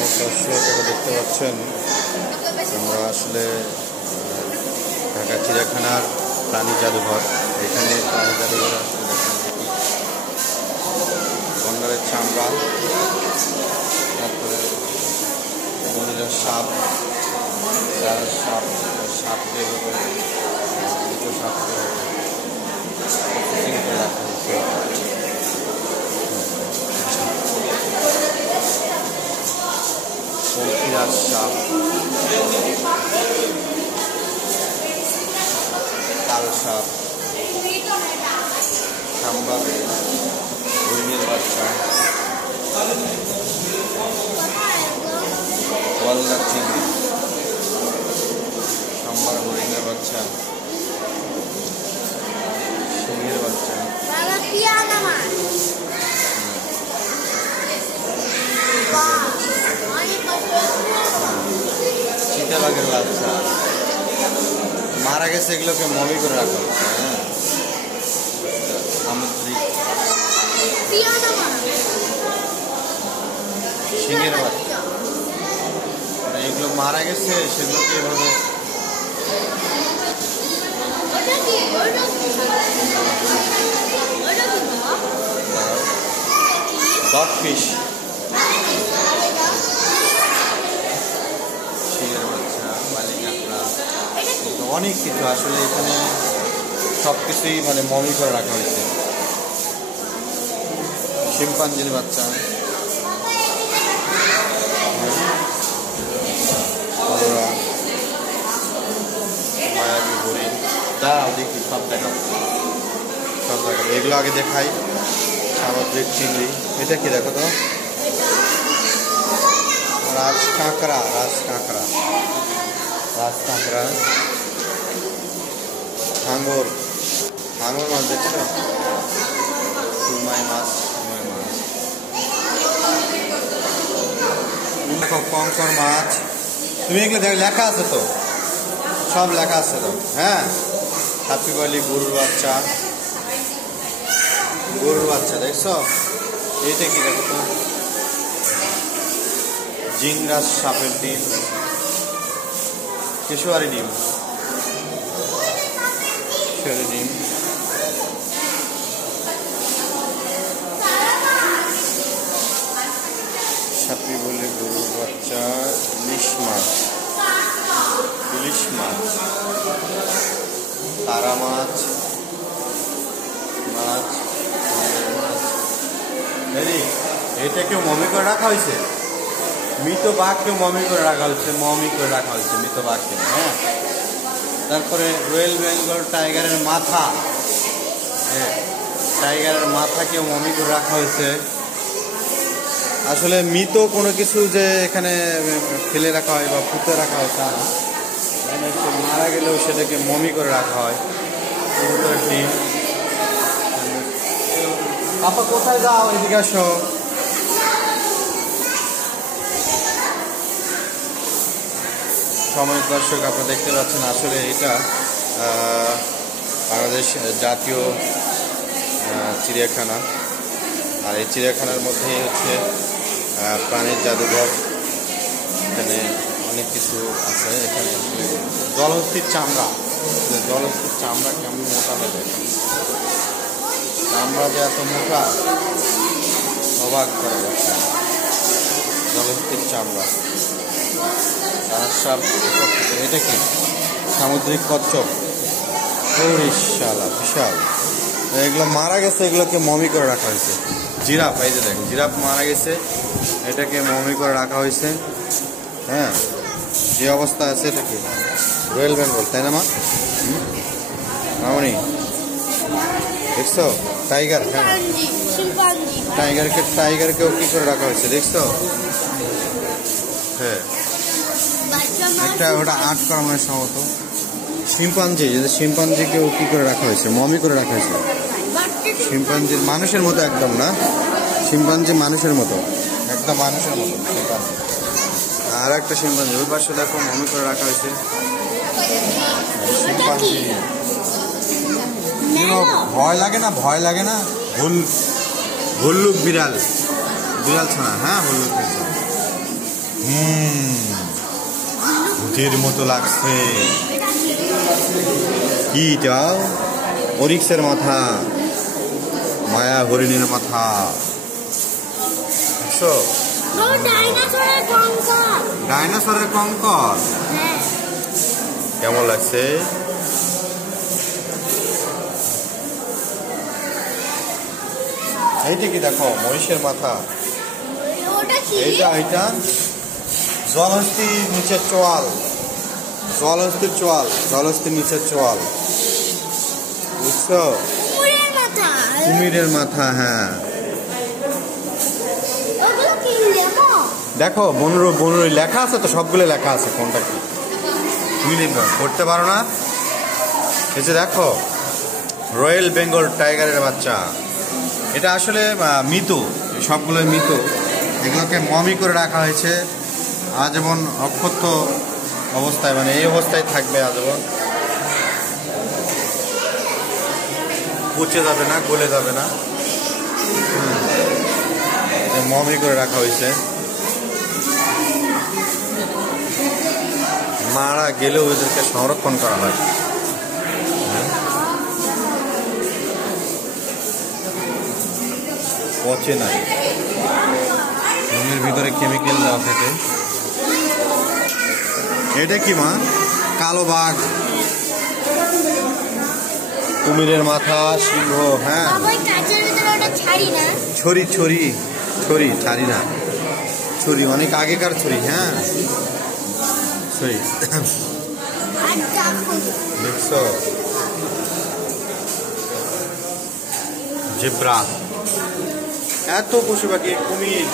দর্শক দেখতে পাচ্ছেন আমরা আসলে ঢাকা চিড়িয়াখানার প্রাণী জাদুঘর। এখানে প্রাণী জাদুঘর আসলে গন্ডারের চামড়া, তারপরে মহিলার সাপ, সাপকে মৃত সাপকে রাখা হয়েছে। পঙ্খিরাজ সাপ, কাল সাপ, সাম্বা হরিণের বাচ্চা, ওয়ালনাট চিংড়ি, সাম্বার হরিণের বাচ্চা, সিংহের বাচ্চা, চিতাবাঘের বাচ্চা মারা গেছে, এগুলোকে মমি করে রাখা হচ্ছে। হ্যাঁ, সামুদ্রিক সিংহের বাচ্চা, এগুলো মারা গেছে, সেগুলোকে এভাবে ডগফিশ, সিংহের বাচ্চা, বালি কাঁকড়া, অনেক কিছু আসলে এখানে সবকিছুই মানে মমি করে রাখা হয়েছে। শিম্পাঞ্জির বাচ্চা, মায়াবী হরিণ, দাঁড়াও দেখি সব দেখাবো, সব দেখাবো। এগুলো আগে দেখাই। সামুদ্রিক চিংড়ি, এটা কি দেখো তো, রাজকাঁকড়া, রাজকাঁকড়া, রাজকাঁকড়া, হাঙর, হাঙর মাছ দেখছো, সুরমাই মাছ, কঙ্কর মাছ। তুমি এগুলো লেখা আছে তো, সব লেখা আছে তো। হ্যাঁ, হ্যাপি বলি গরুর বাচ্চা, গরুর বাচ্চা দেখছো। এইটা কি দেখো তো, জিংরাজ সাপের ডিম, কেশোয়ারি ডিম, ডিম, সাপি বলে গরুর বাচ্চা, ইলিশ মাছ, ইলিশ মাছ, তারা মাছ, মাছ, এটাকেও মমি করে রাখা হয়েছে। মৃত বাঘকেও মমি করে রাখা হয়েছে, মমি করে রাখা হয়েছে মৃত বাঘকে। হ্যাঁ, তারপরে রয়্যাল বেঙ্গল টাইগারের মাথা, টাইগারের মাথাকেও মমি করে রাখা হয়েছে। আসলে মৃত কোনো কিছু যে এখানে ফেলে রাখা হয় বা পুঁতে রাখা হয় তা না, মারা গেলেও সেটাকে মমি করে রাখা হয়। ডিম। আপা কোথায় যাও, এদিকে আসো। সময় দর্শক আপনারা দেখতে পাচ্ছেন, আসলে এটা বাংলাদেশ জাতীয় চিড়িয়াখানা। আর এই চিড়িয়াখানার মধ্যেই হচ্ছে প্রাণীর জাদুঘর। এখানে অনেক কিছু আছে। এখানে জলহস্তির চামড়া, জলহস্তির চামড়া কেমন মোটা হয়ে যায়, চামড়া যে এত মোটা, অবাক করা যাচ্ছে। জলহস্তির চামড়া, এটা কি সামুদ্রিক কচ্ছপ, বিশাল। এগুলো মারা গেছে, এগুলোকে মমি করে রাখা হয়েছে। জিরাফ, এই যে দেখেন, জিরাফ মারা গেছে, এটাকে মমি করে রাখা হয়েছে। হ্যাঁ, যে অবস্থা আছে, এটা কি রয়্যাল বেঙ্গল, তাই না মা? মামনি দেখছো, টাইগার। হ্যাঁ, টাইগারকেও কি করে রাখা হয়েছে দেখছো। হ্যাঁ, একটা ওটা আর্ট করা মানে সম্ভবত শিম্পাঞ্জি, শিম্পাঞ্জিকেও কি করে রাখা হয়েছে, মমি করে রাখা হয়েছে। শিম্পাঞ্জি মানুষের মতো একদম না, শিম্পাঞ্জি মানুষের মতো, একদম মানুষের মতো শিম্পাঞ্জি। আর একটা শিম্পাঞ্জি ওই পাশে দেখো, মমি করে রাখা হয়েছে। শিম্পাঞ্জি, ভয় লাগে না, ভয় লাগে না। ভল্লুক বিড়াল, বিড়াল ছানা। হ্যাঁ, ভল্লুক বিড়াল। হাতির মতো লাগছে। কি এটা? ওরিক্সের মাথা, মায়া হরিণের মাথা। ডাইনোসরের কঙ্কর কেমন লাগছে? এইটা কি দেখো, মহিষের মাথা। এইটা জলহস্তির নিচের চোয়াল, জলহস্তির নিচের চোয়াল, বুঝছো? কুমিরের মাথা। হ্যাঁ দেখো, বনুরই লেখা আছে তো, সবগুলো লেখা আছে কোনটা কি তুমি পড়তে পারো না? এই যে দেখো, রয়্যাল বেঙ্গল টাইগারের বাচ্চা। এটা আসলে মৃত, সবগুলোই মৃত। এগুলোকে মমি করে রাখা হয়েছে আজীবন, অক্ষত অবস্থায়, মানে এই অবস্থায় থাকবে আজীবন, পচে যাবে না, গলে যাবে না। মমি করে রাখা হয়েছে। মারা গেলেও ওদেরকে সংরক্ষণ করা হয়। পচে নাই, রুমের ভিতরে কেমিক্যাল দেওয়া থাকে। এটা কি মা? কালো বাঘ, কুমিরের মাথা, সিংহ। হ্যাঁ ছড়ি ছাড়ি না, ছড়ি অনেক আগেকার ছড়ি। হ্যাঁ ছড়ি দেখছো? জেব্রা, এত পশু পাখি, কুমির,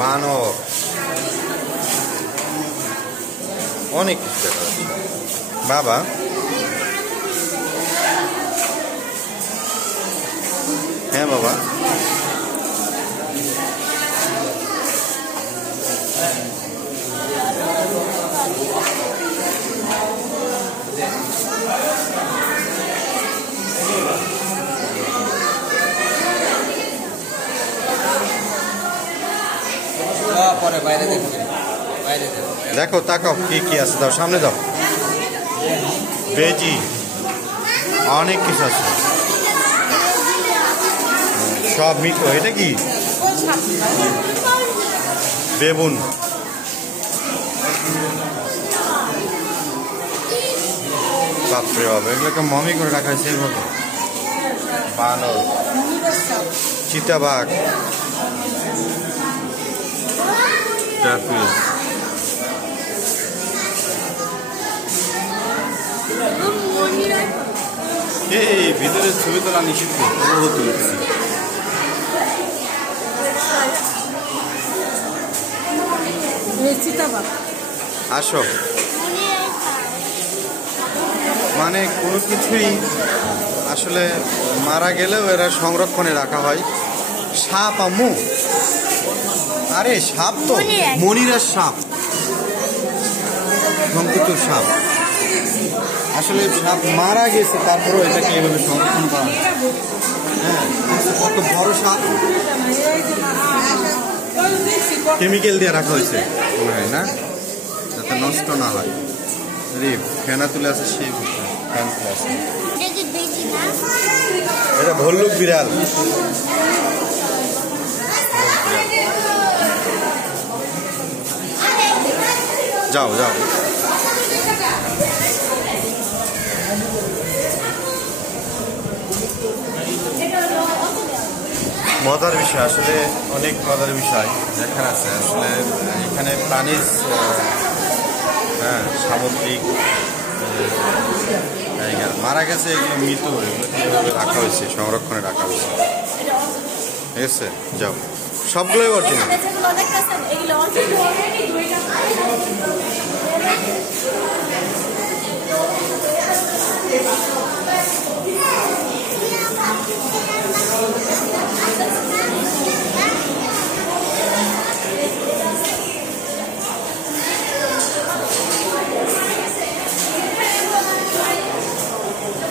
বানর, অনেক কিছু দেখা যাচ্ছে। বাবা হ্যাঁ বাবা, দেখো, তাকাও কি কি আছে, দাও সামনে দাও। বেজি, অনেক কিছু আছে, সব মৃত। এটা কি? বেবুন, বাপরে বাবা, এগুলোকে মমি করে রাখা হয়েছে এইভাবে। বানর, চিতাবাঘ, এই ভিতরে ছবি তোলা নিষিদ্ধ। আসো, মানে কোনো কিছুই আসলে মারা গেলেও এরা সংরক্ষণে রাখা হয়। সাপ, আম্মু, আরে সাপ তো মনিরের সাপ, ধমকুতুর সাপ। আসলে সাপ মারা গেছে, তারপরেও এটাকে এইভাবে সংরক্ষণ করা হয়। হ্যাঁ, কত বড় সাপ, কেমিক্যাল দিয়ে রাখা হয়েছে মনে হয় না, যাতে নষ্ট না হয়। ফেনা তুলে আছে, সেই ফ্যান তুলে আছে। এটা ভল্লুক বিড়াল, যাও যাও। মজার বিষয়, আসলে অনেক মজার বিষয় দেখার আছে। আসলে এখানে প্রাণীর, হ্যাঁ, সামুদ্রিক টাইগার মারা গেছে, এগুলো মৃত, এগুলোকে রাখা হয়েছে, সংরক্ষণে রাখা হয়েছে। ঠিক আছে, যাও। সবগুলোই অরিজিনাল।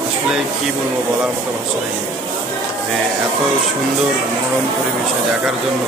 আসলে কি বলবো, বলার মতো ভাষা নেই যে এত সুন্দর মনোরম পরিবেশে দেখার জন্য